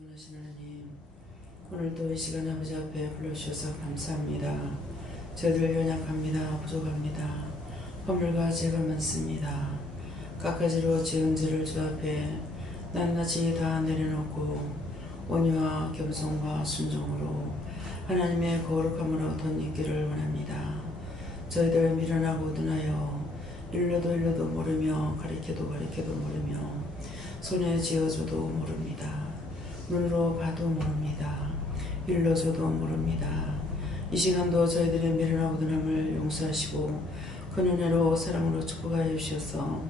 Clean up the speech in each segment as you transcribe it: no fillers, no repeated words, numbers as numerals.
전능하신 하나님, 오늘도 이 시간 아버지 앞에 불러주셔서 감사합니다. 저희들 연약합니다. 부족합니다. 허물과 죄가 많습니다. 갖가지로 지은 죄를 주 앞에 낱낱이 다 내려놓고 온유와 겸손과 순종으로 하나님의 거룩함으로 덧입기를 원합니다. 저희들 미련하고 둔하여 일러도 모르며 가리켜도 모르며 손에 쥐어줘도 모릅니다. 눈으로 봐도 모릅니다. 일러줘도 모릅니다. 이 시간도 저희들의 미련하고 둔함을 용서하시고 큰 은혜로 사랑으로 축복하여 주셔서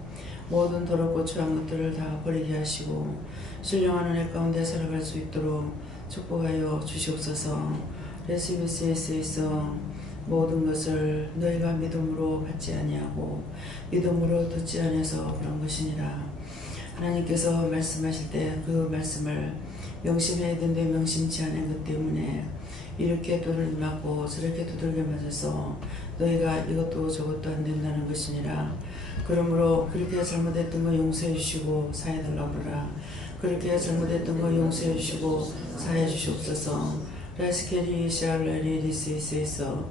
모든 더럽고 추한 것들을 다 버리게 하시고 신령한 은혜 가운데 살아갈 수 있도록 축복하여 주시옵소서. SBS에서 모든 것을 너희가 믿음으로 받지 아니하고 믿음으로 듣지 아니해서 그런 것이니라. 하나님께서 말씀하실 때 그 말씀을 명심해야 되는데 명심치 않은 것 때문에 이렇게 두들겨 맞고 저렇게 두들겨 맞아서 너희가 이것도 저것도 안 된다는 것이니라. 그러므로 그렇게 잘못했던 거 용서해 주시고 사해 달라고 그러라. 그렇게 잘못했던 거 용서해 주시고 사해 주시옵소서. 라스케리 샬레리 리스에서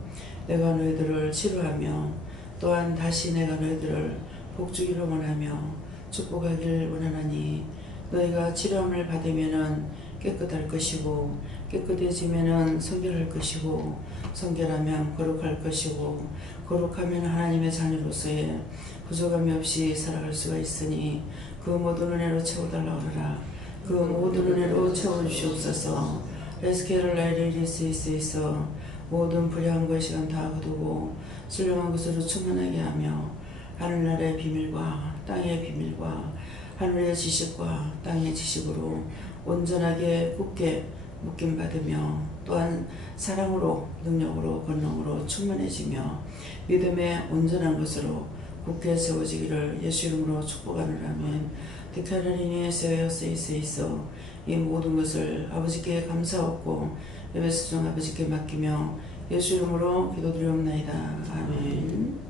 내가 너희들을 치료하며 또한 다시 내가 너희들을 복주기를 원하며 축복하기를 원하나니 너희가 치료함을 받으면은 깨끗할 것이고 깨끗해지면은 성결할 것이고 성결하면 거룩할 것이고 거룩하면 하나님의 자녀로서의 부족함이 없이 살아갈 수가 있으니 그 모든 은혜로 채워달라고 하라. 그 모든 은혜로 채워주시옵소서. 레스케르라이리스에서 모든 불의한 것 시간 다 거두고 신령한 것으로 충만하게 하며 하늘나라의 비밀과 땅의 비밀과 하늘의 지식과 땅의 지식으로 온전하게 굳게 묶임받으며 또한 사랑으로 능력으로 권능으로 충만해지며 믿음의 온전한 것으로 굳게 세워지기를 예수 이름으로 축복하노라면 디카라리니에 세어세이세이서 이 모든 것을 아버지께 감사하고 예배소 중 아버지께 맡기며 예수 이름으로 기도드리옵나이다. 아멘.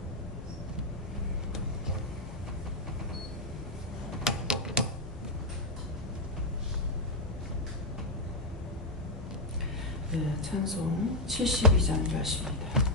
네, 찬송 72장이라 하십니다.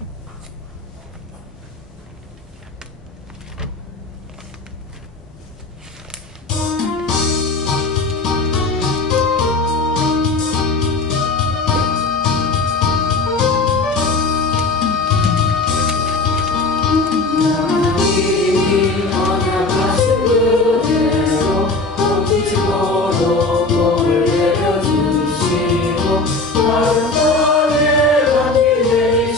내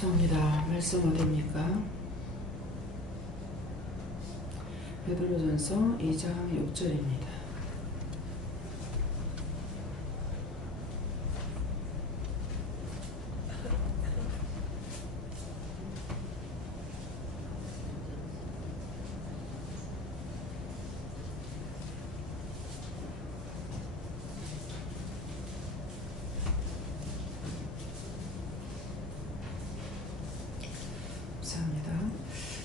감사합니다. 말씀 어디입니까? 베드로전서 2장 6절입니다.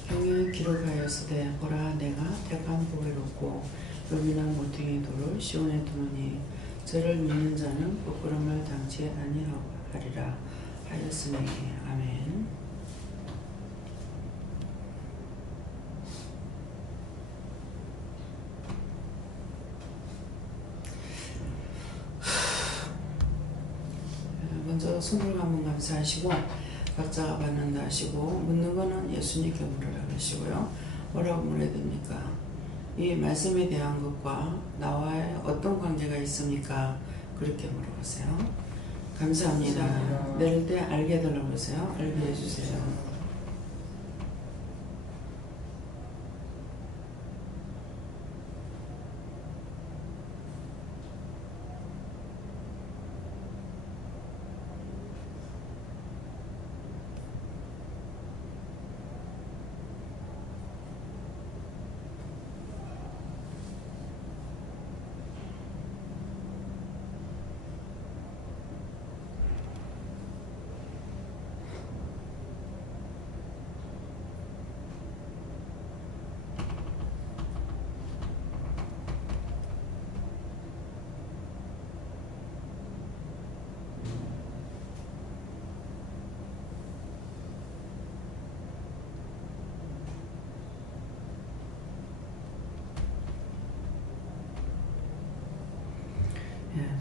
경에 기록하였으되 보라 내가 택한 보배롭고 요민한 모퉁이 돌을 시온에 두노니 저를 믿는 자는 부끄러움을 당치 아니하리라 하였으니 아멘. 먼저 선물 한번 감사하시고 각자가 받는다 하시고 묻는 거는 예수님께 물으라 하시고요. 뭐라고 물어야 됩니까? 이 말씀에 대한 것과 나와의 어떤 관계가 있습니까? 그렇게 물어보세요. 감사합니다. 내릴 때 알게 해달라고 그러세요. 알게 해주세요.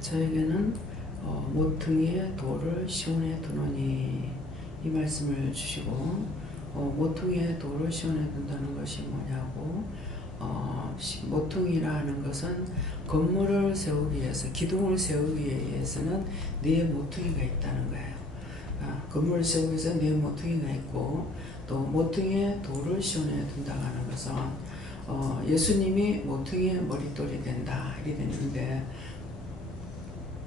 저에게는 모퉁이의 돌을 시온에 두노니 이 말씀을 주시고 모퉁이의 돌을 시온에 둔다는 것이 뭐냐고 모퉁이라는 것은 건물을 세우기 위해서 기둥을 세우기 위해서는 네 모퉁이가 있다는 거예요. 건물을 세우기 위해서 네 모퉁이가 있고 또 모퉁이의 돌을 시온에 둔다고 하는 것은 예수님이 모퉁이의 머릿돌이 된다 이렇게 되는데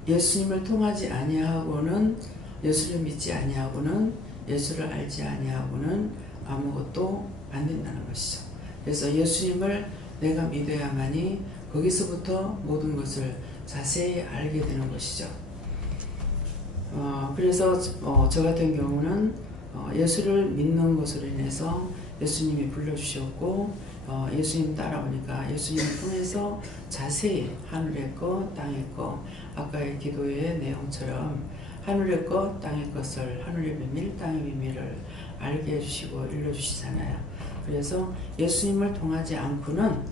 예수님을 통하지 아니하고는 예수를 믿지 아니하고는 예수를 알지 아니하고는 아무것도 안 된다는 것이죠. 그래서 예수님을 내가 믿어야만이 거기서부터 모든 것을 자세히 알게 되는 것이죠. 그래서 저 같은 경우는 예수를 믿는 것으로 인해서 예수님이 불러주셨고 예수님 따라오니까 예수님을 통해서 자세히 하늘의 것, 땅의 것, 아까의 기도의 내용처럼 하늘의 것, 땅의 것을 하늘의 비밀, 땅의 비밀을 알게 해주시고 일러주시잖아요. 그래서 예수님을 통하지 않고는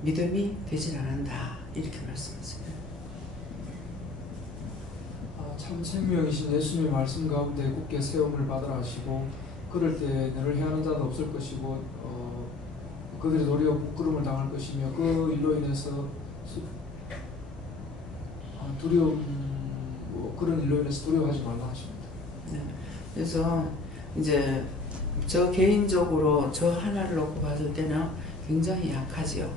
믿음이 되질 않는다 이렇게 말씀하세요. 참 생명이신 예수님의 말씀 가운데 굳게 세움을 받으라 하시고 그럴 때 너를 해하는 자도 없을 것이고 그들이 도리어 부끄러움을 당할 것이며 그 일로 인해서 그런 일로 인해서 두려워하지 말라 하십니다. 네. 그래서 이제 저 개인적으로 저 하나를 놓고 봤을 때는 굉장히 약하지요.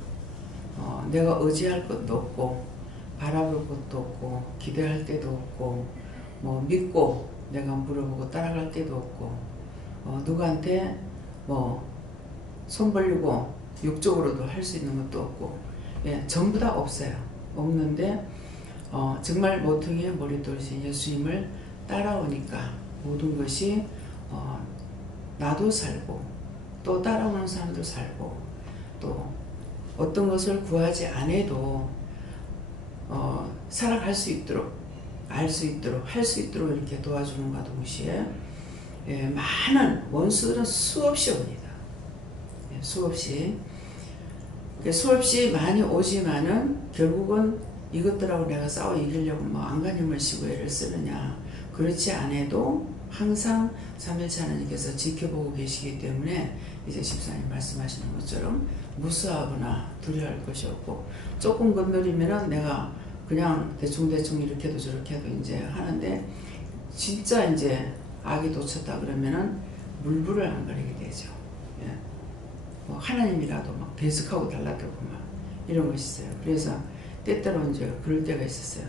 내가 의지할 것도 없고 바라볼 것도 없고 기대할 때도 없고 뭐 믿고 내가 물어보고 따라갈 때도 없고 누구한테 뭐 손 벌리고 육적으로도 할 수 있는 것도 없고 전부 다 없어요. 없는데 정말 모퉁이의 머릿돌이신 예수님을 따라오니까 모든 것이 나도 살고 또 따라오는 사람도 살고 또 어떤 것을 구하지 않아도 살아갈 수 있도록 알 수 있도록 할 수 있도록 이렇게 도와주는과 동시에 많은 원수들은 수없이 옵니다. 수없이 많이 오지만은 결국은 이것들하고 내가 싸워 이기려고 뭐 안간힘을 쓰고 애를 쓰느냐 그렇지 않아도 항상 삼일체 하나님께서 지켜보고 계시기 때문에 이제 집사님 말씀하시는 것처럼 무수하거나 두려워할 것이 없고 조금 건드리면은 내가 그냥 대충 이렇게 해도 저렇게 해도 이제 하는데 진짜 이제 악이 돋쳤다 그러면은 물불을 안 가리게 되죠. 예. 뭐 하나님이라도 막 대적하고 달라들고 막 이런 것이 있어요. 그래서 때때로 이제 그럴 때가 있었어요.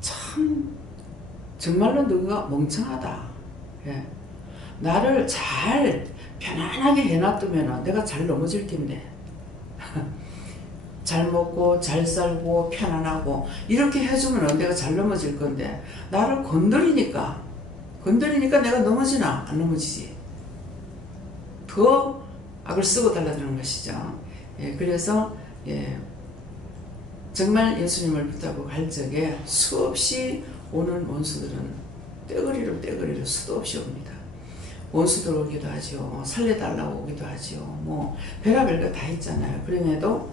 참 정말로 너가 멍청하다. 예. 나를 잘 편안하게 해놔두면 내가 잘 넘어질 텐데 잘 먹고 잘 살고 편안하고 이렇게 해주면 내가 잘 넘어질 건데 나를 건드리니까 내가 넘어지나? 안 넘어지지. 더 악을 쓰고 달라드는 것이죠. 예, 그래서 예, 정말 예수님을 붙잡고 갈 적에 수없이 오는 원수들은 떼거리로 수도 없이 옵니다. 원수들 오기도 하죠. 살려달라고 오기도 하죠. 뭐 별의별 거 다 있잖아요. 그럼에도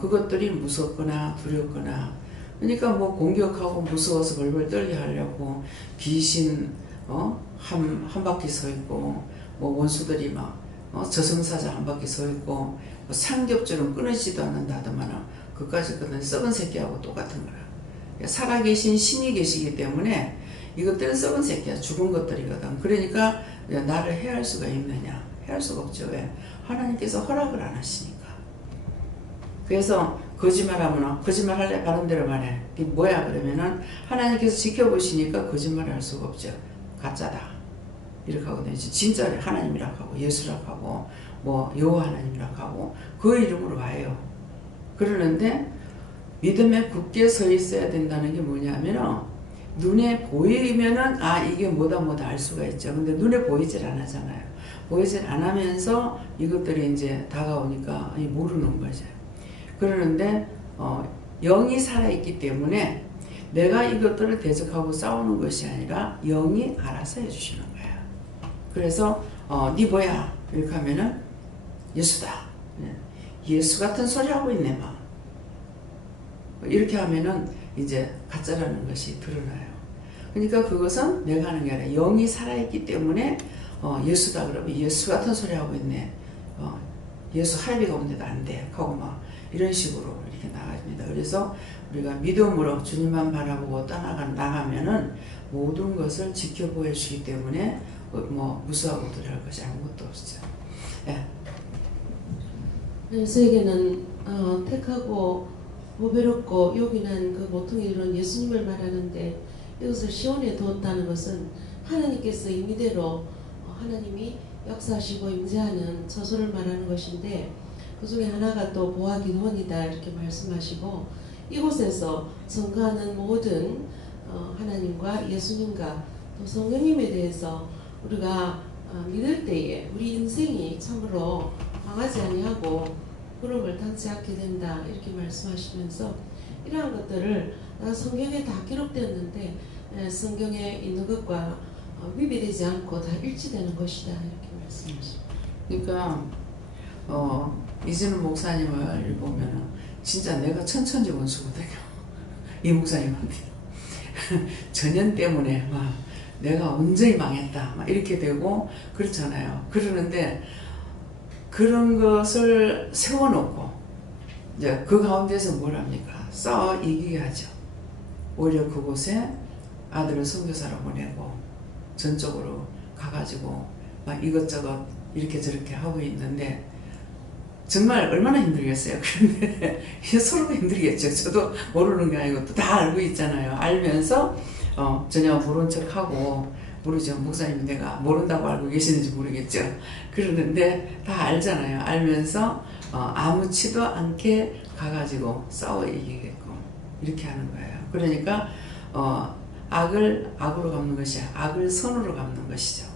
그것들이 무섭거나 두렵거나 그러니까 뭐 공격하고 무서워서 벌벌 떨게 하려고 귀신 한 바퀴 서 있고 뭐 원수들이 막 저승사자 한 바퀴 서 있고 뭐 삼겹줄은 끊어지지도 않는다더만은 그까지 그는 썩은 새끼하고 똑같은 거라. 살아계신 신이 계시기 때문에 이것들은 썩은 새끼야. 죽은 것들이거든. 그러니까 나를 해할 수가 있느냐? 해할 수가 없죠. 왜? 하나님께서 허락을 안 하시니까. 그래서 거짓말하면 거짓말할래? 바른 대로 말해. 이게 뭐야? 그러면은 하나님께서 지켜보시니까 거짓말을 할 수가 없죠. 가짜다. 이렇게 하거든요. 진짜 하나님이라고 하고 예수라고 하고 뭐 여호와 하나님이라고 하고 그 이름으로 와요. 그러는데 믿음에 굳게 서 있어야 된다는 게 뭐냐면은 눈에 보이면은 이게 뭐다 알 수가 있죠. 근데 눈에 보이질 않잖아요. 보이질 않으면서 이것들이 이제 다가오니까 모르는 거죠. 그러는데 영이 살아있기 때문에 내가 이것들을 대적하고 싸우는 것이 아니라 영이 알아서 해주시는 거예요. 그래서 네 뭐야? 이렇게 하면은 예수다. 예수 같은 소리 하고 있네 막. 이렇게 하면은 이제 가짜라는 것이 드러나요. 그러니까 그것은 내가 하는 게 아니라 영이 살아있기 때문에 예수다 그러면 예수 같은 소리 하고 있네. 예수 할비가 온데도 안 돼. 하고 막 이런 식으로 이렇게 나갑니다. 그래서 우리가 믿음으로 주님만 바라보고 나가면은 모든 것을 지켜보여 주기 때문에 뭐 무수하고 두려울 것이 아무것도 없죠. 예. 세계는 택하고 보배롭고 요긴한 그 보통의 이런 예수님을 말하는데 이것을 시온에 두었다는 것은 하나님께서 임의대로 하나님이 역사하시고 임재하는 처소를 말하는 것인데 그 중에 하나가 또 보아 기도원이다 이렇게 말씀하시고 이곳에서 증거하는 모든 하나님과 예수님과 또 성령님에 대해서 우리가 믿을 때에 우리 인생이 참으로 망하지 아니하고 구름을 닿지 않게 된다 이렇게 말씀하시면서 이러한 것들을 성경에 다 기록되었는데 성경에 있는 것과 위배되지 않고 다 일치되는 것이다 이렇게 말씀하십니다. 그러니까 이진우 목사님을 보면은 진짜 내가 천천지 원수거든요. 이 목사님한테 전연 때문에 막 내가 온전히 망했다 막 이렇게 되고 그렇잖아요. 그러는데 그런 것을 세워놓고 이제 그 가운데서 뭘 합니까? 싸워 이기게 하죠. 오히려 그곳에 아들을 선교사로 보내고 전적으로 가가지고 막 이것저것 이렇게 저렇게 하고 있는데 정말 얼마나 힘들겠어요. 그런데 서로가 힘들겠죠. 저도 모르는 게 아니고 또 다 알고 있잖아요. 알면서 전혀 모른 척하고 모르죠. 목사님 내가 모른다고 알고 계시는지 모르겠죠. 그러는데 다 알잖아요. 알면서 아무치도 않게 가가지고 싸워 이기게끔 이렇게 하는 거예요. 그러니까 악을 악으로 갚는 것이 악을 선으로 갚는 것이죠.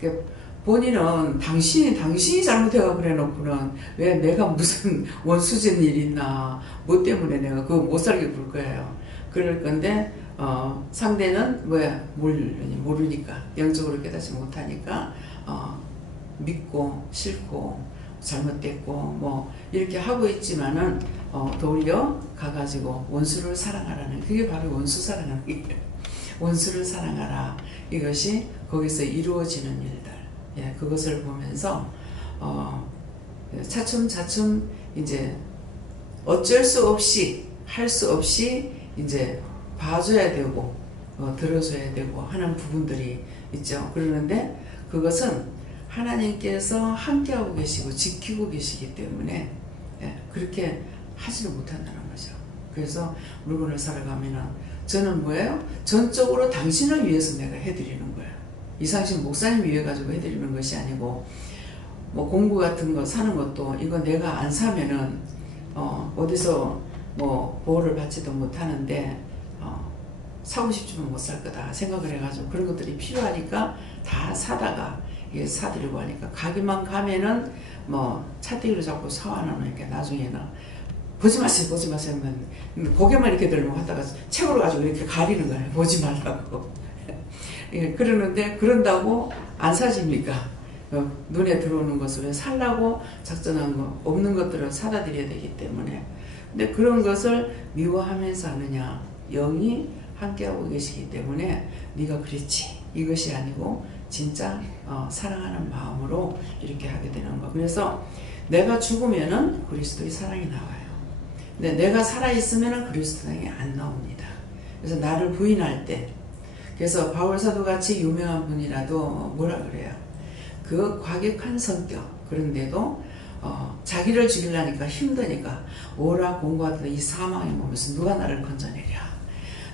그러니까 본인은 당신이 잘못해가 그래놓고는 왜 내가 무슨 원수진 일 있나 뭐 때문에 내가 그거 못 살게 굴 거예요. 그럴 건데 상대는 뭐야 모르니까 영적으로 깨닫지 못하니까 믿고 싫고 잘못됐고 뭐 이렇게 하고 있지만은 도리어 가가지고 원수를 사랑하라는 그게 바로 원수 사랑하는 거예요. 원수를 사랑하라 이것이 거기서 이루어지는 일들 예, 그것을 보면서 차츰차츰 이제 어쩔 수 없이 할 수 없이 이제 봐줘야 되고 들어줘야 되고 하는 부분들이 있죠. 그러는데 그것은 하나님께서 함께하고 계시고 지키고 계시기 때문에 그렇게 하지를 못한다는 거죠. 그래서 물건을 사러 가면은 저는 뭐예요? 전적으로 당신을 위해서 내가 해드리는 거예요. 이상신 목사님 위해 가지고 해드리는 것이 아니고, 뭐 공구 같은 거 사는 것도 이거 내가 안 사면은 어디서 뭐 보호를 받지도 못하는데 사고 싶지만 못 살 거다 생각을 해가지고 그런 것들이 필요하니까 다 사다가 이게 사드리고 하니까 가게만 가면은 뭐 차대기로 잡고 사와놓으니까 이렇게 나중에는 보지 마세요 보지 마세요 하면 고개만 이렇게 들고 하다가 책으로 가지고 이렇게 가리는 거예요. 보지 말라고. 예, 그러는데 그런다고 안 사집니까? 눈에 들어오는 것을 왜 살라고 작정한 거 없는 것들을 사다 드려야 되기 때문에. 근데 그런 것을 미워하면서 하느냐? 영이 함께하고 계시기 때문에 네가 그렇지 이것이 아니고 진짜 사랑하는 마음으로 이렇게 하게 되는 거. 그래서 내가 죽으면은 그리스도의 사랑이 나와요. 근데 내가 살아있으면은 그리스도의 사랑이 안 나옵니다. 그래서 나를 부인할 때, 그래서 바울사도 같이 유명한 분이라도 뭐라 그래요? 그 과격한 성격, 그런데도 자기를 죽이려니까 힘드니까 오라 공고하던 이 사망의 몸에서 누가 나를 건져내랴.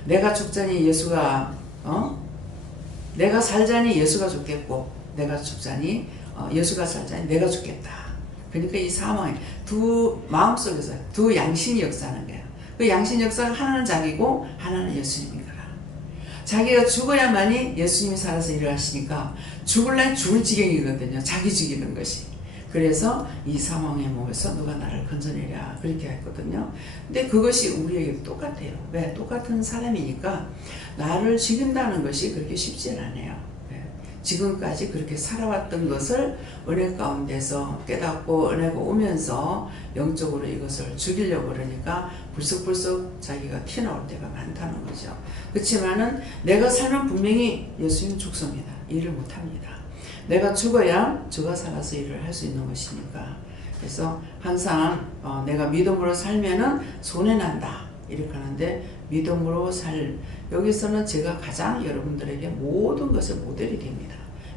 내가 죽자니 예수가 내가 살자니 예수가 죽겠고 내가 죽자니 예수가 살자니 내가 죽겠다. 그러니까 이 사망의 두 마음속에서 두 양심이 역사하는 거예요. 그 양심 역사가 하나는 자기고 하나는 예수님인 거라. 자기가 죽어야만이 예수님이 살아서 일을 하시니까 죽을래 죽을 지경이거든요. 자기 죽이는 것이. 그래서 이 사망의 몸에서 누가 나를 건져내랴 그렇게 했거든요. 근데 그것이 우리에게 똑같아요. 왜? 똑같은 사람이니까 나를 죽인다는 것이 그렇게 쉽지 않아요. 지금까지 그렇게 살아왔던 것을 은혜 가운데서 깨닫고 은혜가 오면서 영적으로 이것을 죽이려고 그러니까 불쑥불쑥 자기가 튀어나올 때가 많다는 거죠. 그렇지만은 내가 살면 분명히 예수님 죽습니다. 일을 못합니다. 내가 죽어야 주가 살아서 일을 할 수 있는 것이니까. 그래서 항상 내가 믿음으로 살면은 손해난다 이렇게 하는데, 믿음으로 여기서는 제가 가장 여러분들에게 모든 것을 모델이 됩니다.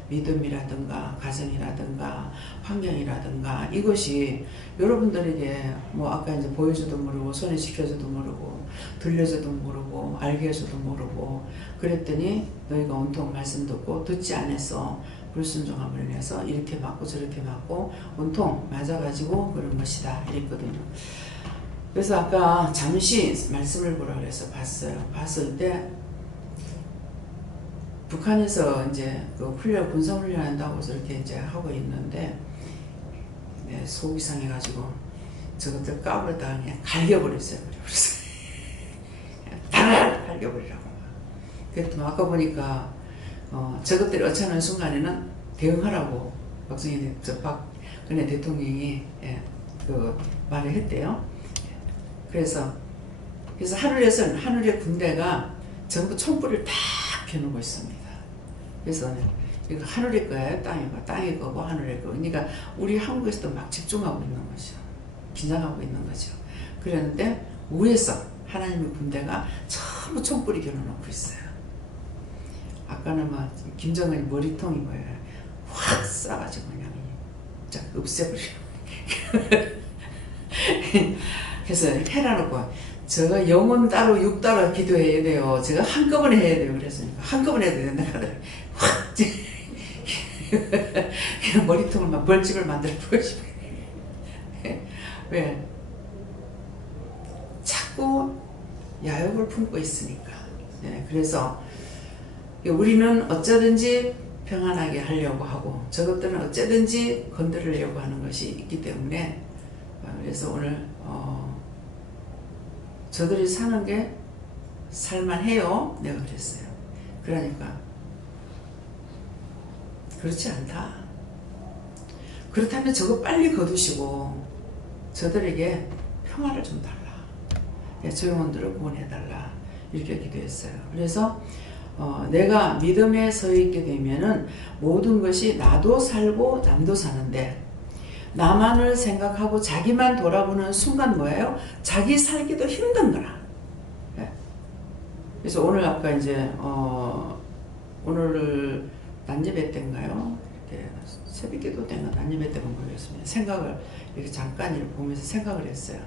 믿음이라든가 가정이라든가 환경이라든가 이것이 여러분들에게 뭐 아까 이제 보여줘도 모르고 손해시켜줘도 모르고 들려줘도 모르고 알게 해줘도 모르고 그랬더니 너희가 온통 말씀 듣고 듣지 않아서 불순종함을 인해서 이렇게 맞고 저렇게 맞고 온통 맞아가지고 그런 것이다 이랬거든요. 그래서 아까 잠시 말씀을 보라 그래서 봤어요. 봤을 때 북한에서 이제 그 군사훈련 한다고 저렇게 이제 하고 있는데 속이 상해가지고 저것들 까불었다가 그냥 갈겨버렸어요. 그래서 다 갈겨버리라고. 그랬더니 아까 보니까 저것들이 어쩌는 순간에는 대응하라고 박근혜 대통령이 그 말을 했대요. 그래서 하늘에서는 하늘의 군대가 전부 촛불을 다 펴놓고 있습니다. 그래서 이거 하늘의 거예요, 땅의 거, 땅의 거고 하늘의 거. 그러니까 우리 한국에서도 막 집중하고 있는 거죠. 긴장하고 있는 거죠. 그런데 위에서 하나님의 군대가 전부 촛불이 겨눠놓고 있어요. 아까는 막 김정은이 머리통이 뭐예요? 확 쏴가지고 그냥 쫙 없애버려. 그래서 해라놓고 저거 영혼 따로 육 따로 기도해야 돼요. 제가 한꺼번에 해야 돼요. 그래서 한꺼번에 해야 된다 하더라고요. 확 그냥 머리통을 막 벌집을 만들어 보고 싶어요. 왜? 자꾸 야욕을 품고 있으니까. 그래서 우리는 어쩌든지 평안하게 하려고 하고 저것들은 어쩌든지 건드리려고 하는 것이 있기 때문에 그래서 오늘 저들이 사는 게 살만해요. 내가 그랬어요. 그러니까 그렇지 않다. 그렇다면 저거 빨리 거두시고 저들에게 평화를 좀 달라. 저 영혼들을 구원해달라. 이렇게 기도했어요. 그래서 내가 믿음에 서 있게 되면은 모든 것이 나도 살고 남도 사는데 나만을 생각하고 자기만 돌아보는 순간 뭐예요? 자기 살기도 힘든 거라. 그래서 오늘 아까 이제 오늘 낮예배 때인가요? 이렇게 새벽기도 때인가 낮예배 때가 모르겠습니다. 생각을 이렇게 잠깐 이렇게 보면서 생각을 했어요.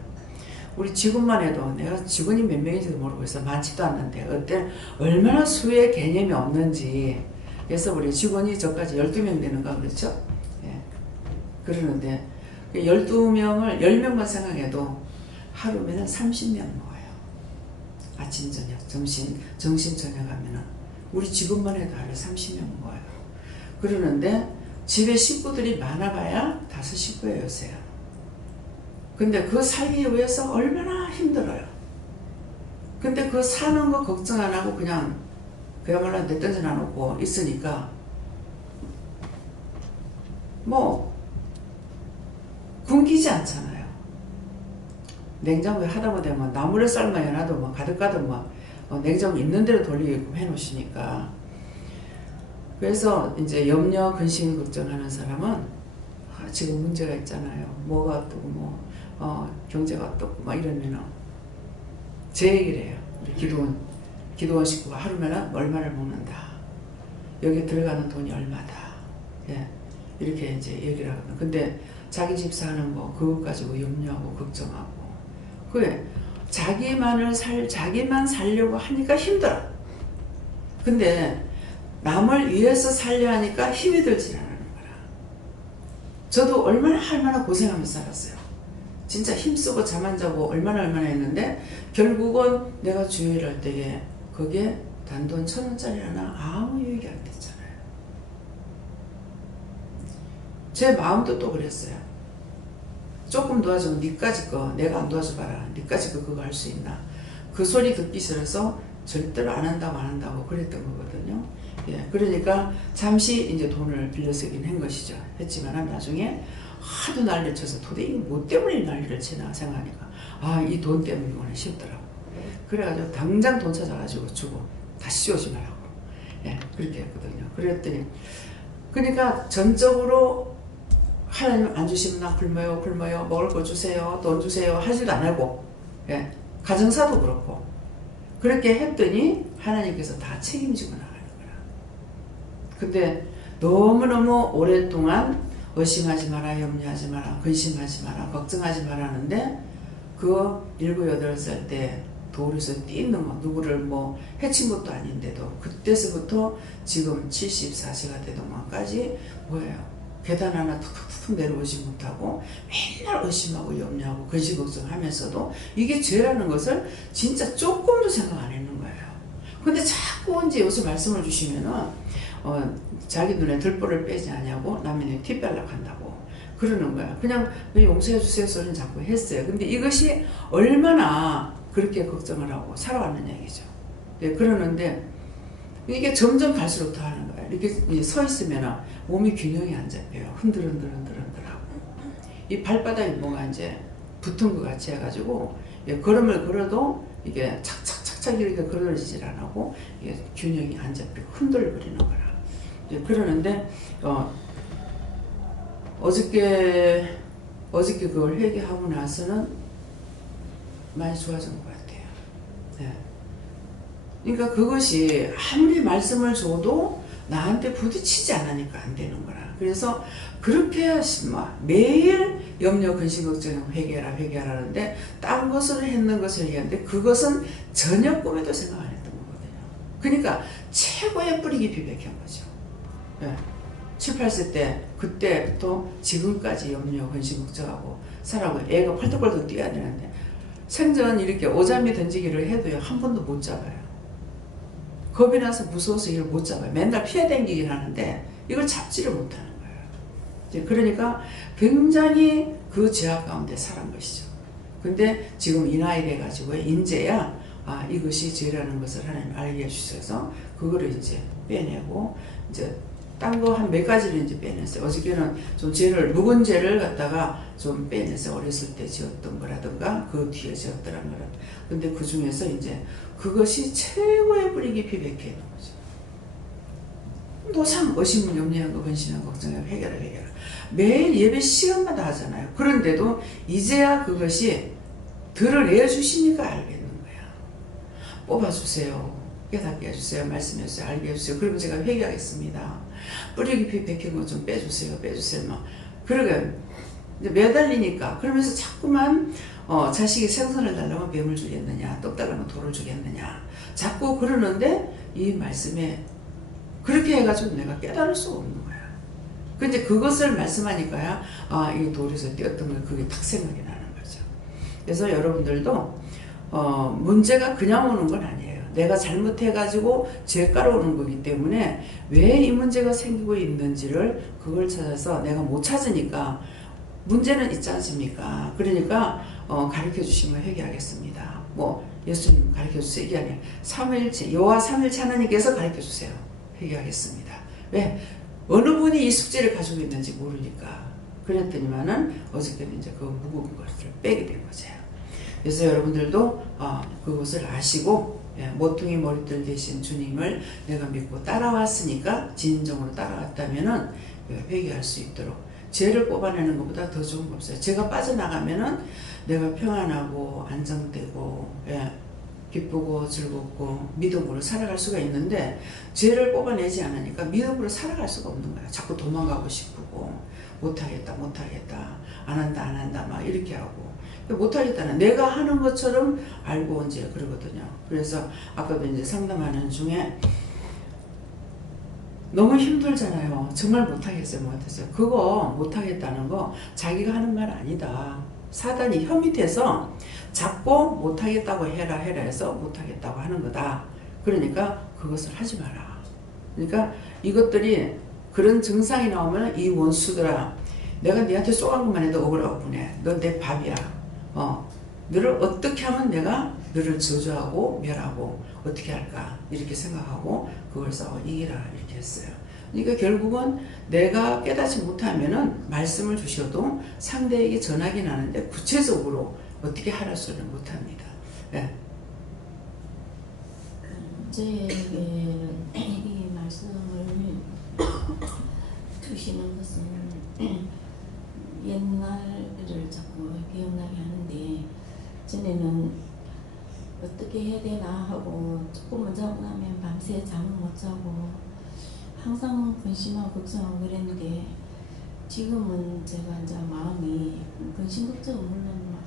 우리 직원만 해도 내가 직원이 몇 명인지도 모르고 있어. 많지도 않는데 얼마나 수의 개념이 없는지. 그래서 우리 직원이 저까지 12명 되는가 그렇죠? 예. 그러는데 12명을 10명만 생각해도 하루면 30명 먹어요. 아침 저녁 점심 저녁 하면은 우리 직원만 해도 하루에 30명 먹어요. 그러는데 집에 식구들이 많아봐야 5식구예요 요새. 근데 그 살기 위해서 얼마나 힘들어요. 근데 그 사는 거 걱정 안 하고 그냥 그야말로 내 던져 놔놓고 있으니까 뭐 굶기지 않잖아요. 냉장고에 하다못해 뭐 나물을 삶아 해놔도 뭐 가득가득 뭐 냉장고 있는 대로 돌리게끔 해놓으시니까. 그래서 이제 염려 근심 걱정하는 사람은 지금 문제가 있잖아요. 뭐가 어떻고 경제가 어떻고 막 이러면은 제 얘기를 해요. 우리 기도원 식구가 하루면 얼마를 먹는다. 여기 들어가는 돈이 얼마다. 예. 이렇게 이제 얘기를 하거든. 근데 자기 집 사는 거 그것 가지고 염려하고 걱정하고 그래 자기만 살려고 하니까 힘들어. 근데 남을 위해서 살려 하니까 힘이 들지 않는 거라. 저도 얼마나 고생하면서 살았어요. 진짜 힘쓰고 잠 안 자고 얼마나 했는데 결국은 내가 주의를 할 때에 거기에 단돈 1,000원짜리 하나 아무 유익이 안 됐잖아요. 제 마음도 또 그랬어요. 조금 도와주면 니까지 거 내가 안 도와줘봐라. 니까지 거 그거 할 수 있나. 그 소리 듣기 싫어서 절대로 안 한다고 그랬던 거거든요. 예, 그러니까 잠시 이제 돈을 빌려 쓰긴 한 것이죠. 했지만 나중에 하도 난리를 쳐서 도대체 이거 뭐 때문에 난리를 치나 생각하니까 이 돈 때문이구나 싶더라고. 그래가지고 당장 돈 찾아가지고 주고 다시 오지 말라고. 예, 그렇게 했거든요. 그랬더니 그러니까 전적으로 하나님 안 주시면 나 굶어요 먹을 거 주세요 돈 주세요 하지도 안 하고 예, 가정사도 그렇고 그렇게 했더니 하나님께서 다 책임지고 나가는 거라. 근데 너무너무 오랫동안 의심하지 마라 염려하지 마라 근심하지 마라 걱정하지 마라 하는데 그 7, 8살 때 도로에서 뛰는 거 누구를 뭐 해친 것도 아닌데도 그때서부터 지금 74세가 되동안까지 뭐예요? 계단 하나 툭툭툭 내려오지 못하고 맨날 의심하고 염려하고 근심 걱정하면서도 이게 죄라는 것을 진짜 조금도 생각 안 했는 거예요. 근데 자꾸 이제 여기서 말씀을 주시면은 자기 눈에 들보를 빼지 않냐고 남의 눈에 티 빼려고 한다고 그러는 거야. 그냥 용서해 주세요 소리는 자꾸 했어요. 근데 이것이 얼마나 그렇게 걱정을 하고 살아왔는 얘기죠. 네, 그러는데 이게 점점 갈수록 더 하는 거예요. 이렇게 서 있으면 몸이 균형이 안 잡혀요. 흔들흔들하고 이 발바닥에 뭐가 이제 붙은 것 같이 해가지고 걸음을 걸어도 이게 착착착착 이렇게 걸어지질 안 하고 이게 균형이 안 잡히고 흔들거리는 거라. 그러는데 어저께 그걸 회개하고 나서는 많이 좋아진 것 같아요. 네. 그러니까 그것이 아무리 말씀을 줘도 나한테 부딪히지 않으니까 안 되는 거라. 그래서 그렇게 매일 염려 근심 걱정 회개하라 하는데 딴 것을 했는 것을 얘기하는데 그것은 전혀 꿈에도 생각 안 했던 거거든요. 그러니까 최고의 뿌리 깊이 박힌 거죠. 네. 7, 8세 때 그때부터 지금까지 염려 근심 걱정하고 살아고 애가 펄떡펄떡 뛰어야 되는데 생전 이렇게 오잠이 던지기를 해도요 한 번도 못 잡아요. 겁이 나서 무서워서 이걸 못 잡아요. 맨날 피해다니긴 하는데 이걸 잡지를 못하는 거예요. 그러니까 굉장히 그 제약 가운데 살은 것이죠. 근데 지금 이 나이 돼가지고 이제야 이것이 죄라는 것을 하나님 알게 해주셔서 그거를 이제 빼내고 이제 딴 거 한 몇 가지를 이제 빼냈어요. 어저께는 좀 묵은 죄를 갖다가 좀 빼냈어요. 어렸을 때 지었던 거라든가 그 뒤에 지었더란 거는. 근데 그 중에서 이제 그것이 최고의 뿌리 깊이 박혀 있는 거죠. 노상 의심은 염려한 거 근심한 걱정하고 회개라. 매일 예배 시간마다 하잖아요. 그런데도 이제야 그것이 드러내 주시니까 알겠는 거야. 뽑아주세요. 깨닫게 해주세요. 말씀해주세요. 알게 해주세요. 그러면 제가 회개하겠습니다. 뿌리 깊이 박힌 거 좀 빼주세요. 빼주세요. 막 그러게 이제 매달리니까 그러면서 자꾸만 자식이 생선을 달라면 뱀을 주겠느냐, 떡 달라면 돌을 주겠느냐, 자꾸 그러는데 이 말씀에 그렇게 해가지고 내가 깨달을 수가 없는 거야. 근데 그것을 말씀하니까야 이 돌에서 띄었던 게 그게 딱 생각이 나는 거죠. 그래서 여러분들도 문제가 그냥 오는 건 아니에요. 내가 잘못해가지고 죄가로 오는 거기 때문에 왜 이 문제가 생기고 있는지를 그걸 찾아서 내가 못 찾으니까 문제는 있지 않습니까? 그러니까 가르쳐 주시면 회개하겠습니다. 뭐 예수님 가르쳐 주세요. 이게 아니에요. 삼위일체 여호와 삼위일체 하나님께서 가르쳐 주세요. 회개하겠습니다. 왜? 어느 분이 이 숙제를 가지고 있는지 모르니까 그랬더니만은 어저께는 이제 그 무거운 것을 빼게 된 거죠. 그래서 여러분들도 그것을 아시고 모퉁이 머리들 되신 주님을 내가 믿고 따라왔으니까 진정으로 따라왔다면은 회개할 수 있도록 죄를 뽑아내는 것보다 더 좋은 거 없어요. 죄가 빠져나가면은 내가 평안하고 안정되고 기쁘고 즐겁고 믿음으로 살아갈 수가 있는데 죄를 뽑아내지 않으니까 믿음으로 살아갈 수가 없는 거야. 자꾸 도망가고 싶고 못하겠다 안 한다 막 이렇게 하고 못하겠다는 내가 하는 것처럼 알고 이제 그러거든요. 그래서 아까도 이제 상담하는 중에 너무 힘들잖아요. 정말 못하겠어요. 그거 못하겠다는 거 자기가 하는 말 아니다. 사단이 혀 밑에서 자꾸 못하겠다고 해라 해서 못하겠다고 하는 거다. 그러니까 그것을 하지 마라. 그러니까 이것들이 그런 증상이 나오면 이 원수들아 내가 네한테 쏘한 것만 해도 억울하고 분해. 넌 내 밥이야. 너를 어떻게 하면 내가 너를 저주하고 멸하고 어떻게 할까 이렇게 생각하고 그걸 싸워 이기라 이렇게 했어요. 그러니까 결국은 내가 깨닫지 못하면은 말씀을 주셔도 상대에게 전하긴 하는데 구체적으로 어떻게 하라소리를 못합니다. 네. 저에게 이 말씀을 주시는 것은 옛날을 자꾸 기억나게 하는데 전에는 어떻게 해야 되나 하고 조금만 자고 나면 밤새 잠을 못 자고 항상 근심하고 걱정하고 그랬는데 지금은 제가 이제 마음이 근심 걱정은 물론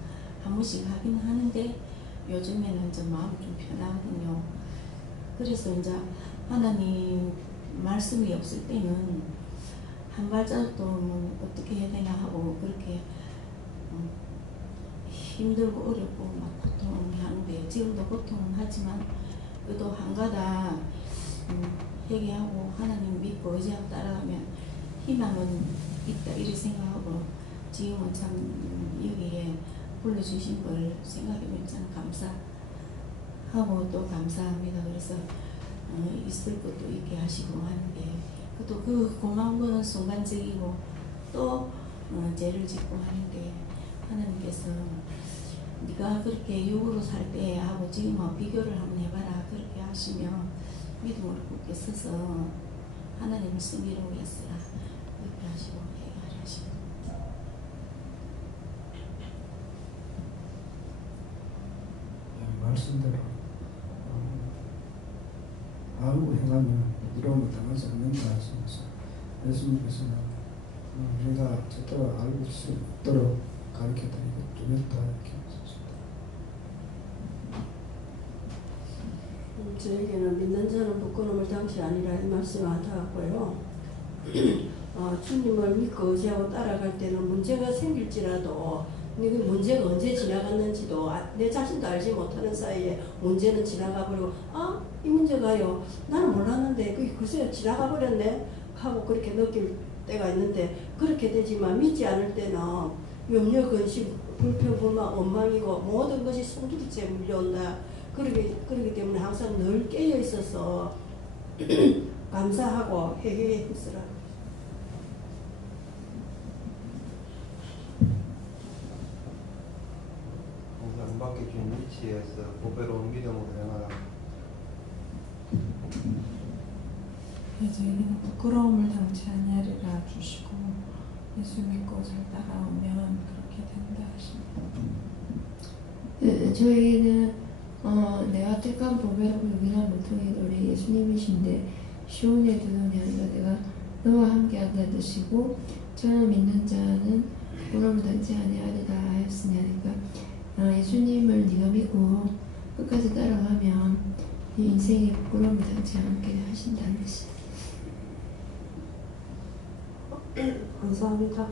한 번씩 하긴 하는데 요즘에는 이제 마음이 좀 편하거든요. 그래서 이제 하나님 말씀이 없을 때는 한 발자국도 뭐 어떻게 해야 되나 하고 그렇게 힘들고 어렵고 막 고통하는데 지금도 고통은 하지만 그래도 한가닥 회개하고 하나님 믿고 의지하고 따라가면 희망은 있다 이렇게 생각하고 지금은 참 여기에 불러주신 걸 생각해보면 참 감사하고 또 감사합니다. 그래서 있을 것도 있게 하시고 하는데 또 그 고마운 거는 순간적이고 또 죄를 짓고 하는데 하나님께서 네가 그렇게 육으로 살 때 하고 지금하고 비교를 한번 해봐라 그렇게 하시며 믿음으로 굳게 서서 하나님을 승리로 위해서라 그렇게 하시고 해결 하시고 말씀대로 알고 행하면 이로움을 당하지 않는다 하시면서 예수님께서는 우리가 제대로 알고 수 있도록 가르쳐드리고 두렵다 이렇게 하셨습니다. 저에게는 믿는 자는 부끄러움을 당치 아니라 이 말씀이 와닿았고요. 주님을 믿고 의지하고 따라갈 때는 문제가 생길지라도 그 문제가 언제 지나갔는지도 내 자신도 알지 못하는 사이에 문제는 지나가 버리고 이 문제가요 나는 몰랐는데 그게 글쎄 지나가 버렸네 하고 그렇게 느낄 때가 있는데 그렇게 되지만 믿지 않을 때는 염려, 근심, 불평, 불만, 원망이고 모든 것이 송두리째 밀려온다. 그러기 때문에 항상 늘 깨어 있어서 감사하고 회개에 힘쓰라. 안 바뀌어진 위치에서 보배로운 믿음으로 행하라. 저희는 부끄러움을 당치 아니하리라 주시고 예수 믿고 잘 따라오면 그렇게 된다 하십니다. 저희는 내가 택한 보배롭고 유일한 모퉁이 돌이 예수님이신데 시온에 두는 게 아니라 내가 너와 함께한다 뜻이고 저를 믿는 자는 부끄러움을 당치 아니하리라 하였으니 하니까 예수님을 네가 믿고 끝까지 따라가면 네 인생에 부끄러움을 당치 않게 하신다는 뜻이다. 감사합니다.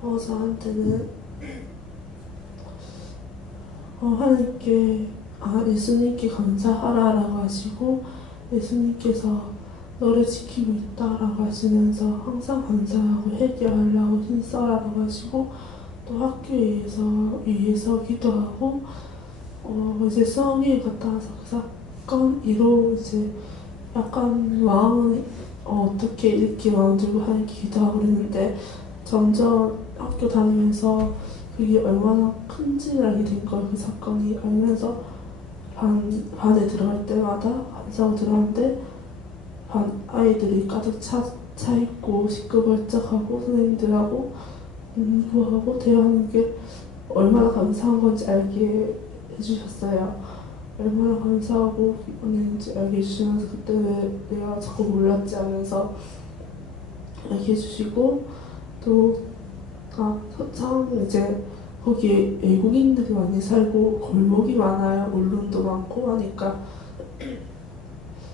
저한테는 하나님께 예수님께 감사하라라고 하시고 예수님께서 너를 지키고 있다라고 하시면서 항상 감사하고 회개하려고 힘써라라고 하시고 또 학교에서 위해서 기도하고 이제 수학여행 갔다 와서 그 사건 이로 이제 약간 마음은 어떻게 이렇게 마음 들고 하나님께 기도하고 그랬는데 점점 학교 다니면서 그게 얼마나 큰지를 알게 된 거예요. 그 사건이 알면서 반에 들어갈 때마다 반사고 들어가는데 반 아이들이 가득 차 있고 시끌벅적하고 선생님들하고 공부하고 대화하는 게 얼마나 감사한 건지 알게 해주셨어요. 얼마나 감사하고 기쁜지 알게 해주시면서 그때 왜 내가 자꾸 몰랐지 하면서 알게 해주시고 또 참 이제 거기에 외국인들이 많이 살고 골목이 많아요. 언론도 많고 하니까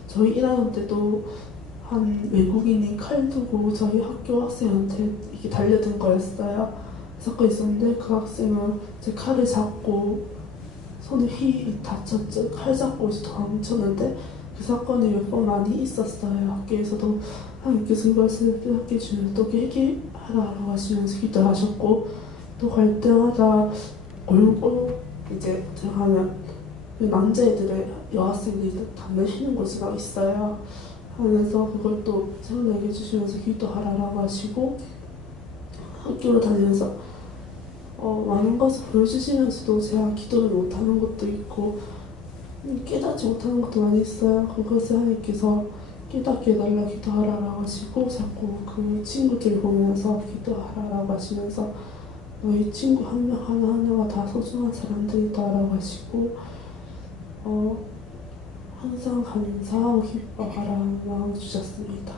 저희 1학년 때도 한 외국인이 칼 두고 저희 학교 학생한테 이렇게 달려든 거였어요. 사건이 있었는데 그 학생은 제 칼을 잡고 손에 휘 다쳤죠. 칼 잡고 이제 도망쳤는데 그 사건이 몇 번 많이 있었어요. 학교에서도 하나님께서 이것을 깨닫게 주면 또 회개하라고 하시면서 기도하셨고 또 갈 때마다 얼굴 이제 들어가면 남자애들의 여학생들이 담배 피는 곳이 막 있어요. 하면서 그걸 또 세워내게 해주시면서 기도하라고 하시고 학교를 다니면서 많은 것을 보여주시면서도 제가 기도를 못하는 것도 있고 깨닫지 못하는 것도 많이 있어요. 그것을 하나님께서 깨닫게 해달라고 기도하라고 하시고 자꾸 그 친구들 보면서 기도하라고 하시면서 너희 친구 한 명 하나하나가 다 소중한 사람들이다라고 하시고 항상 감사하고 기뻐하라는 마음을 주셨습니다.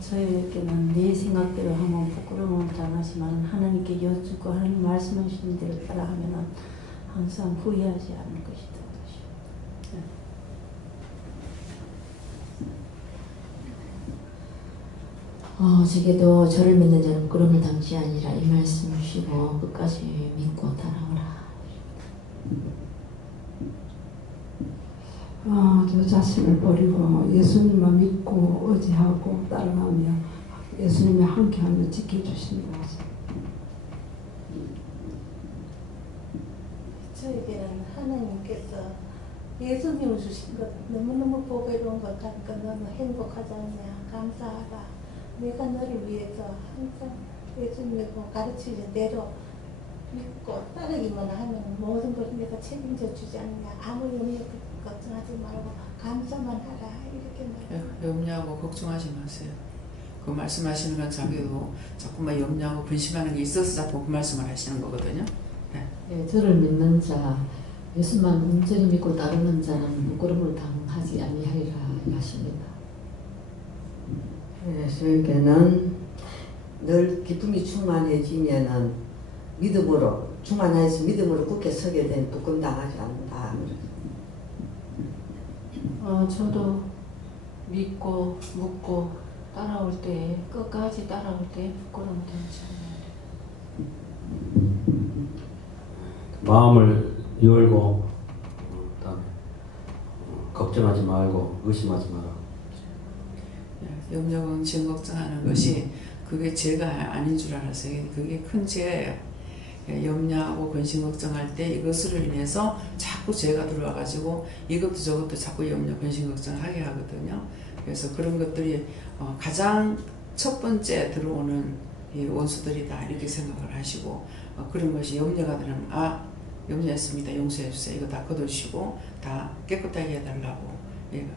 저에게는 내 생각대로 하면 부끄러움을 당하지만 하나님께 여쭙고 하나님 말씀하신 대로 따라하면 항상 후회하지 않을 것이다. 제게도 저를 믿는 자는 부끄러움을 당치 아니라 이 말씀 주시고 끝까지 믿고 따라오라. 저 자신을 버리고 예수님만 믿고 의지하고 따라가며 예수님이 함께하며 지켜주신다. 저에게는 하나님께서 예수님을 주신 것 너무너무 보배로운 것 같으니까 너무 행복하지 않냐. 감사하다. 내가 너를 위해서 항상 예수님의 가르치신 대로 믿고 따르기만 하면 모든 것을 내가 책임져 주지 않냐. 아무 염려 걱정하지 말고 감사만 하라. 이렇게 말해요. 염려하고 걱정하지 마세요. 그 말씀하시는 건 자기도 자꾸만 염려하고 근심하는 게 있어서 자꾸 그 말씀을 하시는 거거든요. 네, 저를 믿는 자, 예수만 온전히 믿고 따르는 자는 부끄러움을 당하지 아니하리라 하십니다. 네, 저에게는 늘 기쁨이 충만해지면은 믿음으로 충만해서 믿음으로 굳게 서게 된 부끄럼 당하지 않는다. 저도 믿고 묻고 따라올 때 끝까지 따라올 때 부끄러움 당치 않아요. 마음을 열고 그다음에 걱정하지 말고 의심하지 마라. 염려, 걱정, 걱정하는 것이 그게 죄가 아닌 줄 알았어요. 그게 큰 죄예요. 염려하고 근심 걱정할 때 이것으로 인해서 자꾸 죄가 들어와가지고 이것도 저것도 자꾸 염려, 근심 걱정을 하게 하거든요. 그래서 그런 것들이 가장 첫 번째 들어오는 이 원수들이다 이렇게 생각을 하시고 그런 것이 염려가 되면 염려했습니다. 용서해 주세요. 이거 다 거두시고 다 깨끗하게 해달라고.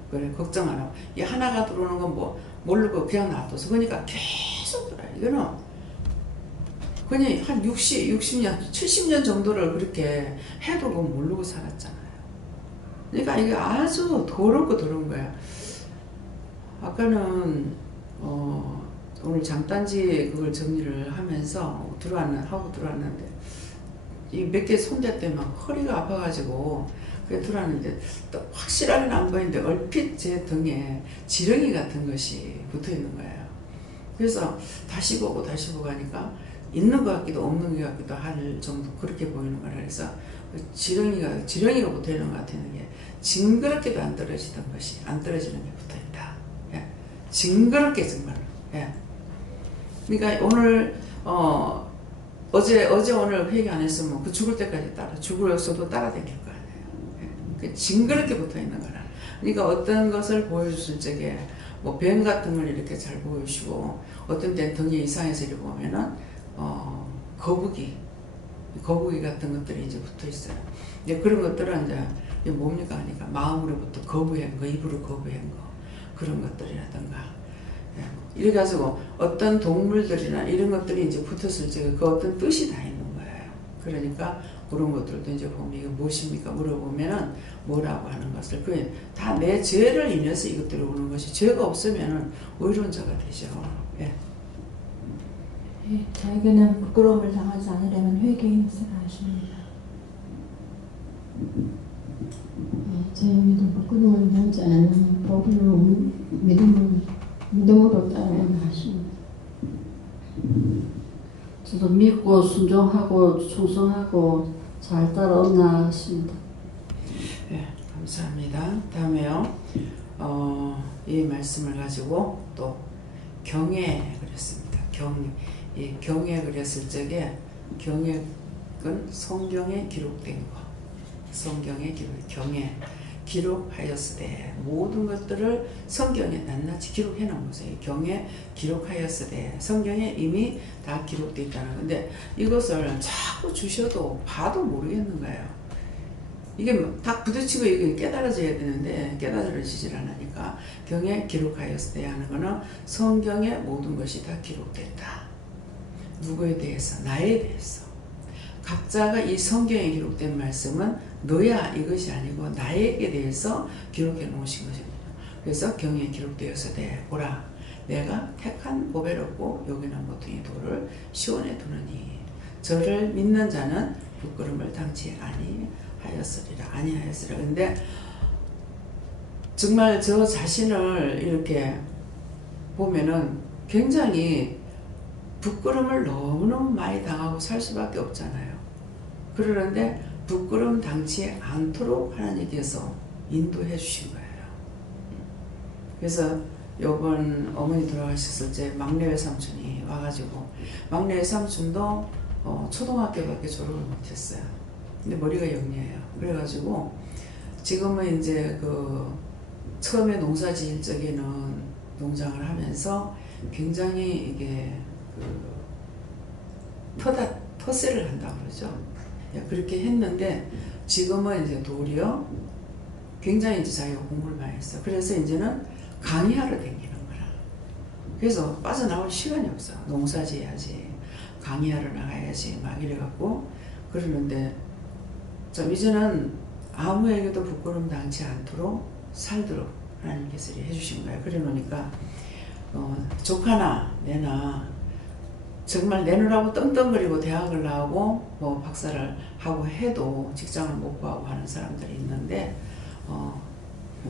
그래 걱정 안 하고 이 하나가 들어오는 건 뭐 모르고 그냥 놔둬서 그러니까 계속 들어요. 이거는 그냥 한 60년, 70년 정도를 그렇게 해도 그거 모르고 살았잖아요. 그러니까 이게 아주 더럽고 더러운 거야. 아까는 오늘 장단지 그걸 정리를 하면서 들어왔는데 이 몇 개 손댔더니 막 허리가 아파가지고 그래 들어왔는데 또 확실하게는 안 보이는데 얼핏 제 등에 지렁이 같은 것이 붙어 있는 거예요. 그래서 다시 보고 하니까 있는 것 같기도 없는 것 같기도 할 정도 그렇게 보이는 거라. 그래서 지렁이가 붙어 있는 것 같은 게 징그럽게도 안 떨어지는 게 붙어 있다. 예. 징그럽게 정말로. 예. 그러니까 오늘 어제 오늘 회개 안 했으면 그 죽을 때까지 죽으려서도 따라다닐 거 아니에요. 예. 그 징그럽게 붙어 있는 거라. 그러니까 어떤 것을 보여줬을 적에 뭐 뱀 같은 걸 이렇게 잘 보여주시고 어떤 때는 등에 이상해서 이렇게 보면은 거북이 같은 것들이 이제 붙어 있어요. 이제 그런 것들은 이제 뭡니까 하니까 마음으로부터 거부한 거, 입으로 거부한 거 그런 것들이라든가. 이래 가지고 어떤 동물들이나 이런 것들이 이제 붙었을 적에 그 어떤 뜻이 다 있는 거예요. 그러니까 그런 것들도 이제 보면 이게 무엇입니까 물어보면은 뭐라고 하는 것을 그게 다 내 죄를 인해서 이것들이 오는 것이 죄가 없으면은 의론자가 되죠. 예. 네, 자에게는 부끄러움을 당하지 않으려면 회개의 힘을 하십니다. 자에게도 부끄러움을 당하지 않으려면 법으로 믿음으로 따르면 하십니다. 저도 믿고 순종하고 충성하고 잘 따라오나 하십니다. 네, 감사합니다. 다음에요. 이 말씀을 가지고 또 경외 그랬습니다. 경외 그랬을 적에 경외는 성경에 기록된 거. 성경에 경외 기록하였으되 모든 것들을 성경에 낱낱이 기록해 놓은 거죠. 경에 기록하였으되 성경에 이미 다 기록되어 있다는 건데 이것을 자꾸 주셔도 봐도 모르겠는 거예요. 이게 딱 부딪히고 이게 깨달아져야 되는데 깨달아지질 않으니까 경에 기록하였으되 하는 거는 성경에 모든 것이 다 기록됐다. 누구에 대해서? 나에 대해서. 각자가 이 성경에 기록된 말씀은 너야 이것이 아니고 나에게 대해서 기록해 놓으신 것입니다. 그래서 경에 기록되었으되 보라 내가 택한 보배롭고 요긴한 모퉁이 돌을 시온에 두느니 저를 믿는 자는 부끄러움을 당치 아니하였으리라. 근데 정말 저 자신을 이렇게 보면은 굉장히 부끄러움을 너무너무 많이 당하고 살 수밖에 없잖아요. 그러는데 부끄러움 당치 않도록 하나님께서 인도해 주신 거예요. 그래서 요번 어머니 돌아가셨을 때 막내 외삼촌이 와가지고 막내 외삼촌도 초등학교밖에 졸업을 못했어요. 근데 머리가 영리해요. 그래가지고 지금은 이제 그 처음에 농사 지을 적에는 농장을 하면서 굉장히 이게 터세를 한다고 그러죠. 그렇게 했는데 지금은 이제 도리어 굉장히 이제 자기가 공부를 많이 했어. 그래서 이제는 강의하러 다니는 거라. 그래서 빠져나올 시간이 없어. 농사 지어야지, 강의하러 나가야지 막 이래갖고 그러는데 좀 이제는 아무에게도 부끄러움 당치 않도록 살도록 하나님께서 해주신 거예요. 그래 놓으니까 조카나 내나 정말 내놓으라고 떵떵거리고 대학을 나오고 뭐 박사를 하고 해도 직장을 못 구하고 하는 사람들이 있는데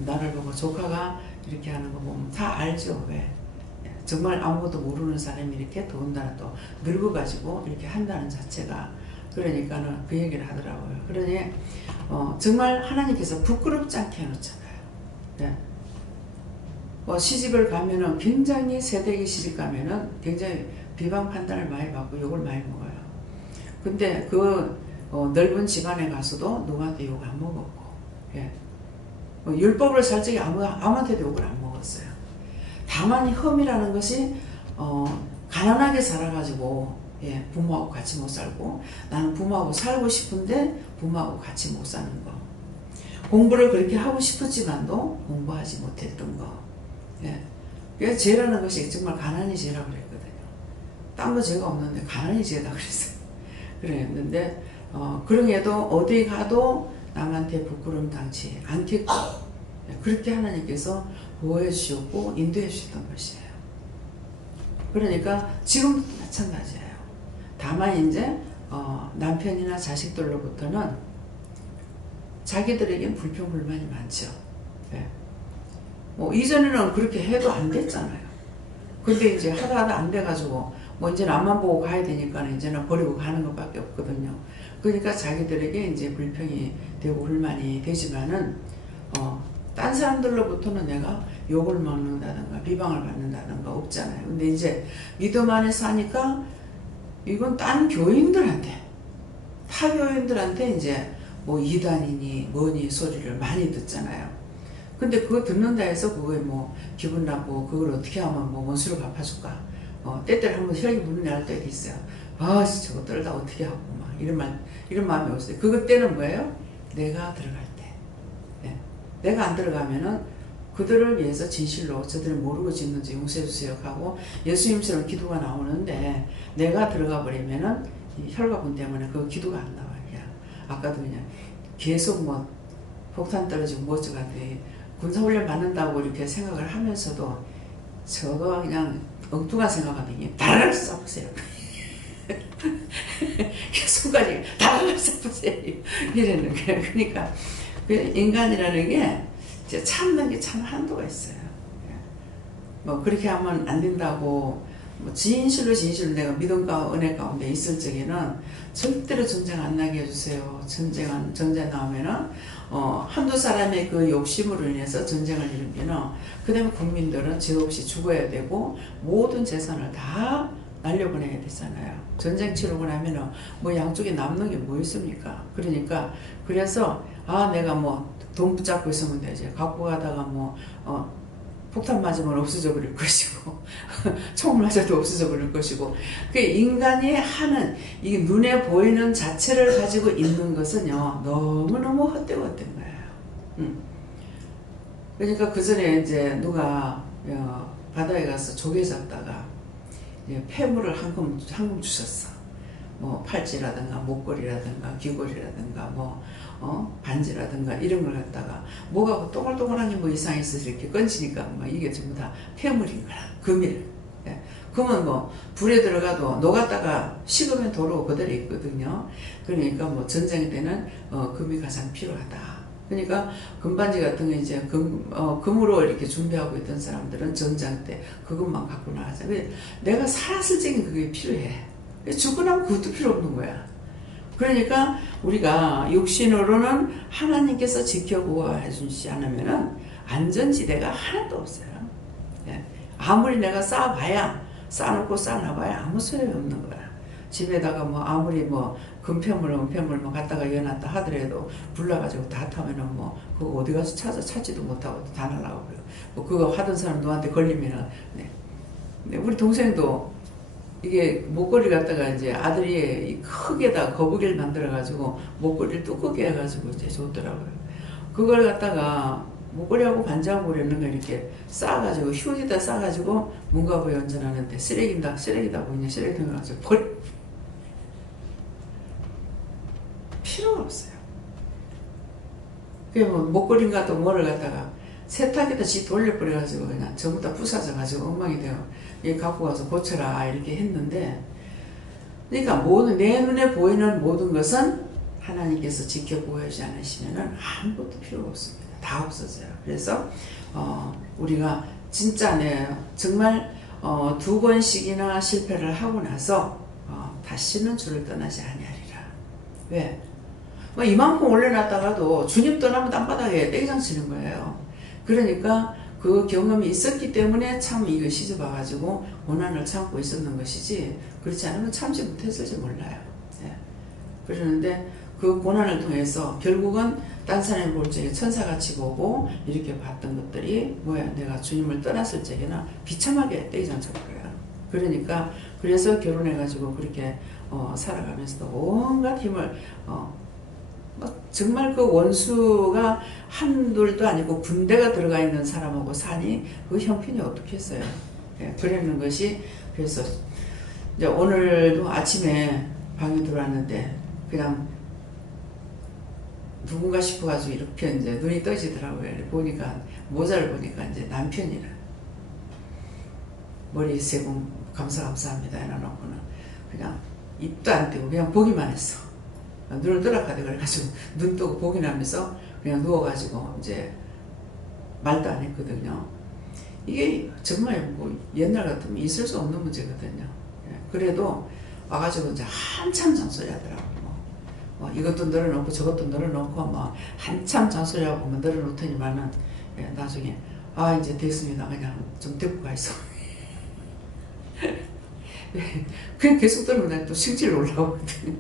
나를 보고 조카가 이렇게 하는 거 보면 다 알죠. 왜? 정말 아무것도 모르는 사람이 이렇게 더군다나 또 늙어가지고 이렇게 한다는 자체가 그러니까는 그 얘기를 하더라고요. 그러니 정말 하나님께서 부끄럽지 않게 해놓잖아요. 네. 시집을 가면은 굉장히 세대기 시집 가면은 굉장히 비방 판단을 많이 받고 욕을 많이 먹어요. 근데 그 넓은 집안에 가서도 누구한테 욕 안 먹었고, 예. 율법을 살 적에 아무한테도 욕을 안 먹었어요. 다만 흠이라는 것이 가난하게 살아가지고 예, 부모하고 같이 못 살고 나는 부모하고 살고 싶은데 부모하고 같이 못 사는 거. 공부를 그렇게 하고 싶었지만도 공부하지 못했던 거. 예. 그래서 죄라는 것이 정말 가난이 죄라고 그랬거든요. 딴 거 죄가 없는데 가난이 죄다 그랬어요. 그랬는데 그러게도 어디 가도 남한테 부끄러움 당치 않겠고 그렇게 하나님께서 보호해 주셨고 인도해 주셨던 것이에요. 그러니까 지금도 마찬가지예요. 다만 이제 남편이나 자식들로부터는 자기들에겐 불평불만이 많죠. 네. 뭐 이전에는 그렇게 해도 안 됐잖아요. 근데 이제 하다 안 돼가지고 뭐 이제는 앞만 보고 가야 되니까 이제는 버리고 가는 것밖에 없거든요. 그러니까 자기들에게 이제 불평이 되고 불만이 되지만은 딴 사람들로부터는 내가 욕을 먹는다든가 비방을 받는다든가 없잖아요. 근데 이제 믿음 안에서 하니까 이건 딴 교인들한테 타 교인들한테 이제 뭐 이단이니 뭐니 소리를 많이 듣잖아요. 근데 그거 듣는다 해서 그거에 뭐 기분 나쁘고 그걸 어떻게 하면 뭐 원수를 갚아줄까? 때때로 한번 혈기 부르는 날 때도 있어요. 저거 떨다 어떻게 하고 막 이런 마음이 없어요. 그때는 뭐예요? 내가 들어갈 때. 네. 내가 안 들어가면은 그들을 위해서 진실로 저들이 모르고 짓는지 용서해 주세요 하고 예수님처럼 기도가 나오는데 내가 들어가 버리면은 이 혈가분 때문에 그 기도가 안 나와요. 그냥 아까도 그냥 계속 뭐 폭탄 떨어지고 뭐 어쩌간데 군사훈련 받는다고 이렇게 생각을 하면서도 저거 그냥 엉뚱한 생각하더니 다라락 쏴보세요. 손가락이 다라락 쏴보세요. 이러는 거예요. 그러니까 인간이라는 게 참는 게 참 한도가 있어요. 뭐 그렇게 하면 안 된다고 뭐 진실로 내가 믿음과 은혜 가운데 있을 적에는 절대로 전쟁 안 나게 해주세요. 전쟁 나오면은 한두 사람의 그 욕심으로 인해서 전쟁을 일으키면 그 다음에 국민들은 죄 없이 죽어야 되고 모든 재산을 다 날려보내야 되잖아요. 전쟁 치르고 나면은 뭐 양쪽에 남는 게 뭐 있습니까? 그러니까 그래서 내가 뭐 돈 붙잡고 있으면 되지. 갖고 가다가 뭐 폭탄 맞으면 없어져 버릴 것이고 총 맞아도 없어져 버릴 것이고 그 인간이 하는 이 눈에 보이는 자체를 가지고 있는 것은요 너무너무 헛되고 거예요. 그러니까 그 전에 이제 누가 바다에 가서 조개 잡다가 폐물을 한금 주셨어. 뭐 팔찌라든가 목걸이라든가 귀걸이라든가 뭐 반지라든가 이런 걸 갖다가 뭐가 동글동글한 게 뭐 이상이 있어서 이렇게 건지니까 뭐 이게 전부 다 폐물인 거야. 금일. 금은 뭐 불에 들어가도 녹았다가 식으면 도로 그대로 있거든요. 그러니까 뭐 전쟁 때는 금이 가장 필요하다. 그러니까 금반지 같은 거 이제 금으로 이렇게 준비하고 있던 사람들은 전쟁 때 그것만 갖고 나가자. 내가 살았을 적엔 그게 필요해. 죽고 나면 그것도 필요 없는 거야. 그러니까 우리가 육신으로는 하나님께서 지켜보호해 주시지 않으면은 안전지대가 하나도 없어요. 아무리 내가 쌓아놓고 쌓아놔봐야 아무 소용이 없는 거야. 집에다가 뭐 아무리 뭐 은폐물 뭐 갖다가 여놨다 하더라도 불나가지고 다 타면은 뭐 그거 어디 가서 찾지도 못하고 다 날라가고요. 뭐 그거 하던 사람 누구한테 걸리면은 우리 동생도 이게 목걸이 갖다가 이제 아들이 크게다 거북이를 만들어가지고 목걸이를 두껍게 해가지고 이제 줬더라고요. 그걸 갖다가 목걸이하고 반지하고 그랬는 거 이렇게 쌓아가지고 휴지에다 싸가지고 문가부에 얹어놨는데 쓰레기다 보이냐 쓰레기통에 가지고 버려. 필요가 없어요. 그게 뭐 목걸이인가 또 뭐를 갖다가 세탁기에다 돌려버려가지고 그냥 전부 다 부사져가지고 엉망이 돼요. 얘 갖고 가서 고쳐라 이렇게 했는데 그러니까 모든 내 눈에 보이는 모든 것은 하나님께서 지켜보호하지 않으시면 아무것도 필요가 없습니다. 다 없어져요. 그래서 우리가 진짜 정말 2번씩이나 실패를 하고 나서 다시는 주를 떠나지 아니하리라. 왜? 뭐 이만큼 올려놨다가도 주님 떠나면 땅바닥에 떼장 치는 거예요. 그러니까 그 경험이 있었기 때문에 참 이거 시집와가지고 고난을 참고 있었는 것이지 그렇지 않으면 참지 못했을지 몰라요. 그러는데 그 고난을 통해서 결국은 딴 사람이 볼 적에 천사같이 보고 이렇게 봤던 것들이 뭐야 내가 주님을 떠났을 적에는 비참하게 떼장 쳤고요. 그러니까 그래서 결혼해가지고 그렇게 살아가면서도 온갖 힘을 정말 그 원수가 한둘도 아니고 군대가 들어가 있는 사람하고 사니 그 형편이 어떻겠어요. 그러는 것이 그래서 이제 오늘도 아침에 방에 들어왔는데 그냥 누군가 싶어가지고 이렇게 이제 눈이 떠지더라고요. 보니까 모자를 보니까 이제 남편이라. 머리 세분 감사합니다 해놔놓고는 그냥 입도 안 떼고 그냥 보기만 했어. 눈을 뜨락하대 그래가지고 눈 뜨고 보기만 하면서 그냥 누워가지고 이제 말도 안 했거든요. 이게 정말 뭐 옛날 같으면 있을 수 없는 문제거든요. 그래도 와가지고 이제 한참 잔소리 하더라고. 뭐 이것도 늘어놓고 저것도 늘어놓고 뭐 한참 잔소리하고 뭐 늘어놓더니만은 나중에 아 이제 됐습니다. 그냥 좀 데리고 가 있어. 그냥 계속 들으면 또 승질 올라오거든요.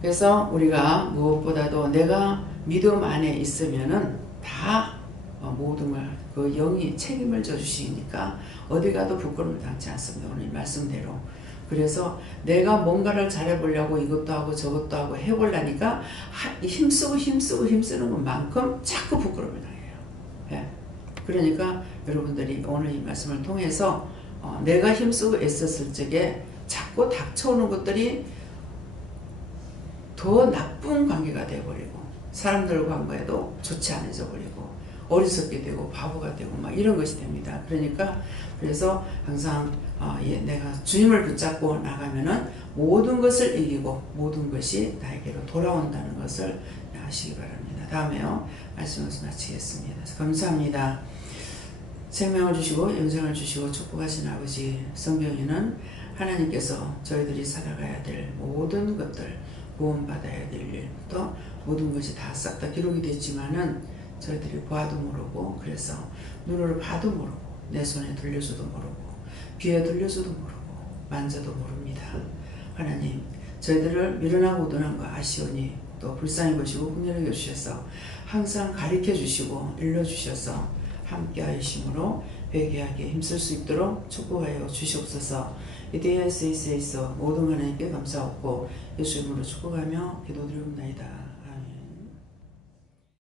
그래서 우리가 무엇보다도 내가 믿음 안에 있으면은 다 모든 걸 그 영이 책임을 져주시니까 어디 가도 부끄러움을 당치 않습니다. 오늘 말씀대로. 그래서 내가 뭔가를 잘해보려고 이것도 하고 저것도 하고 해보려니까 힘쓰는 것만큼 자꾸 부끄러움을 당해요. 예. 그러니까 여러분들이 오늘 이 말씀을 통해서 내가 힘쓰고 애썼을 적에 자꾸 닥쳐오는 것들이 더 나쁜 관계가 되어버리고 사람들과도 좋지 않아져 버리고 어리석게 되고 바보가 되고 막 이런 것이 됩니다. 그러니까 그래서 항상 내가 주님을 붙잡고 나가면은 모든 것을 이기고 모든 것이 나에게로 돌아온다는 것을 아시기 바랍니다. 다음에요. 말씀을 마치겠습니다. 감사합니다. 생명을 주시고 영생을 주시고 축복하신 아버지 성경에는 하나님께서 저희들이 살아가야 될 모든 것들 구원받아야 될 일부터 모든 것이 다 싹 다 기록이 됐지만은 저희들이 봐도 모르고 그래서 눈으로 봐도 모르고 내 손에 들려서도 모르고 귀에 들려서도 모르고 만져도 모릅니다. 하나님 저희들을 미련하고 우둔한 거 아시오니 또 불쌍히 보시고 훈련해 주셔서 항상 가르쳐 주시고 일러 주셔서 함께 하심으로 회개하기에 힘쓸 수 있도록 축복하여 주시옵소서. 이데야 스이스에서 모든 하나님께 감사하고 예수 이름으로 축복하며 기도드리옵나이다.